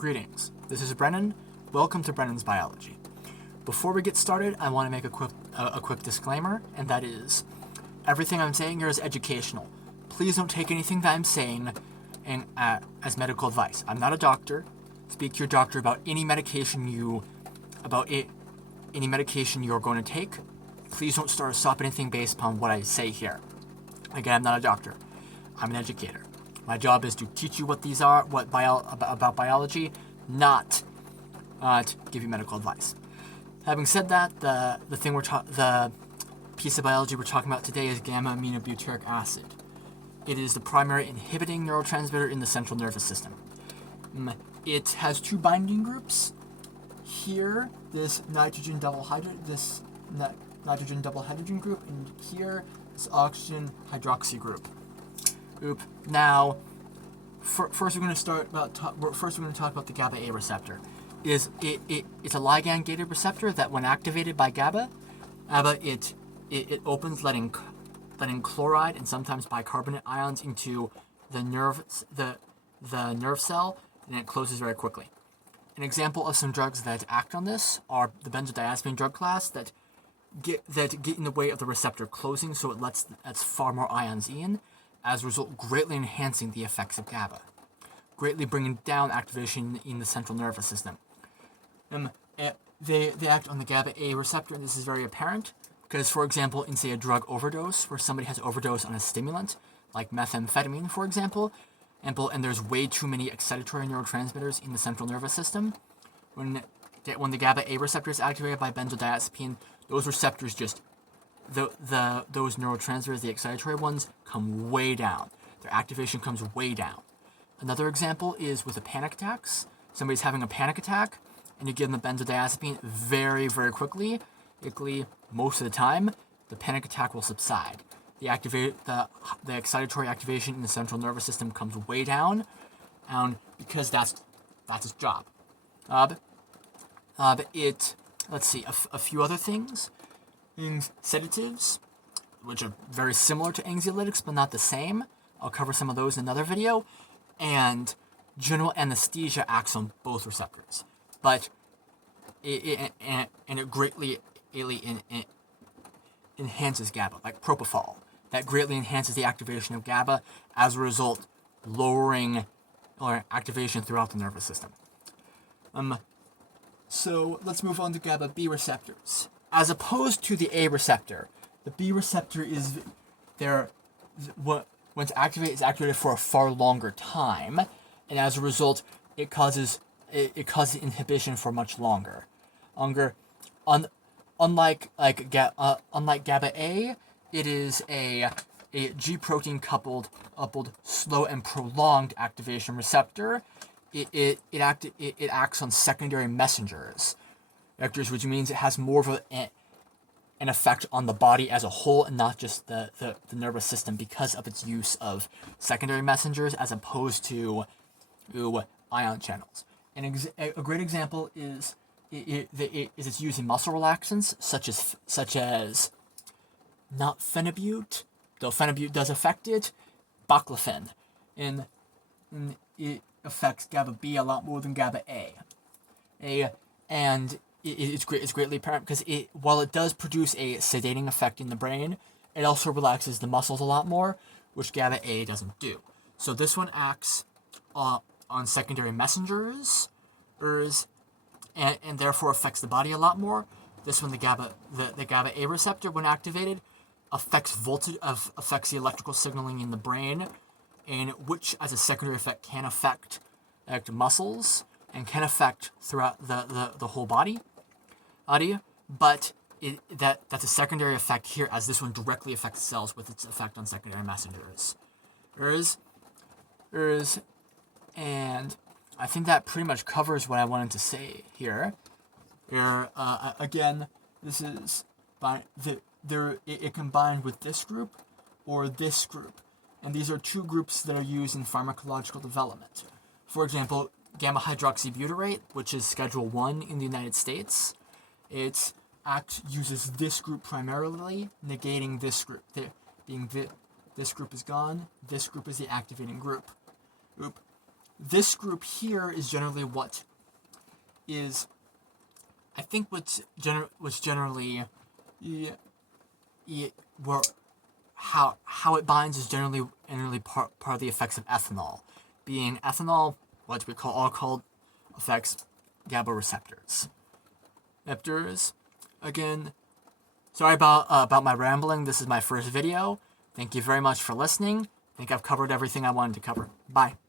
Greetings, this is Brennan. Welcome to Brennan's Biology. Before we get started, I want to make a quick disclaimer, and that is, everything I'm saying here is educational. Please don't take anything that I'm saying as medical advice. I'm not a doctor. Speak to your doctor about any medication you're going to take. Please don't stop anything based upon what I say here. Again, I'm not a doctor. I'm an educator. My job is to teach you what these are, about biology, not to give you medical advice. Having said that, the piece of biology we're talking about today is gamma aminobutyric acid. It is the primary inhibiting neurotransmitter in the central nervous system. It has two binding groups. Here, this nitrogen double hydrogen group, and here, this oxygen hydroxy group. Now, first we're going to talk about the GABA A receptor. It's a ligand-gated receptor that, when activated by GABA, it opens, letting chloride and sometimes bicarbonate ions into the nerve cell, and it closes very quickly. An example of some drugs that act on this are the benzodiazepine drug class that get in the way of the receptor closing, so it lets far more ions in, as a result greatly enhancing the effects of GABA, greatly bringing down activation in the central nervous system. They act on the GABA A receptor, and this is very apparent because, for example, in, say, a drug overdose, where somebody has overdosed on a stimulant, like methamphetamine, for example, and there's way too many excitatory neurotransmitters in the central nervous system, when the GABA A receptor is activated by benzodiazepine, those receptors just those neurotransmitters, the excitatory ones, come way down. Their activation comes way down. Another example is with the panic attacks. Somebody's having a panic attack, and you give them the benzodiazepine very, very quickly. Most of the time, the panic attack will subside. The excitatory activation in the central nervous system comes way down, because that's its job. Let's see, a few other things. Sedatives, which are very similar to anxiolytics but not the same. I'll cover some of those in another video. And general anesthesia acts on both receptors, but it greatly enhances GABA, like propofol. That greatly enhances the activation of GABA, as a result lowering activation throughout the nervous system. So let's move on to GABA B receptors. As opposed to the A receptor, the B receptor is when it's activated, it's activated for a far longer time, and as a result, it causes inhibition for much longer. Unlike GABA A, it is a G protein coupled slow and prolonged activation receptor. It acts on secondary messengers, which means it has more of an effect on the body as a whole and not just the nervous system, because of its use of secondary messengers as opposed to ion channels. And a great example is its use in muscle relaxants, such as not phenibut, though phenibut does affect it, baclofen, and it affects GABA B a lot more than GABA A. And it's greatly apparent because while it does produce a sedating effect in the brain, it also relaxes the muscles a lot more, which GABA A doesn't do. So this one acts on secondary messengers, and therefore affects the body a lot more. This one, the GABA A receptor, when activated, affects the electrical signaling in the brain, and which, as a secondary effect, can affect muscles and can affect throughout the whole body. But that's a secondary effect here, as this one directly affects cells with its effect on secondary messengers. And I think that pretty much covers what I wanted to say here. Again, this is it combined with this group or this group, and these are two groups that are used in pharmacological development. For example, gamma hydroxybutyrate, which is Schedule 1 in the United States, it uses this group primarily, negating this group. This group is gone, this group is the activating group. this group here is generally what is, I think what's generally, where how it binds is generally part of the effects of ethanol, being ethanol, what we call affects GABA receptors. Again, sorry about my rambling. This is my first video. Thank you very much for listening. I think I've covered everything I wanted to cover. Bye.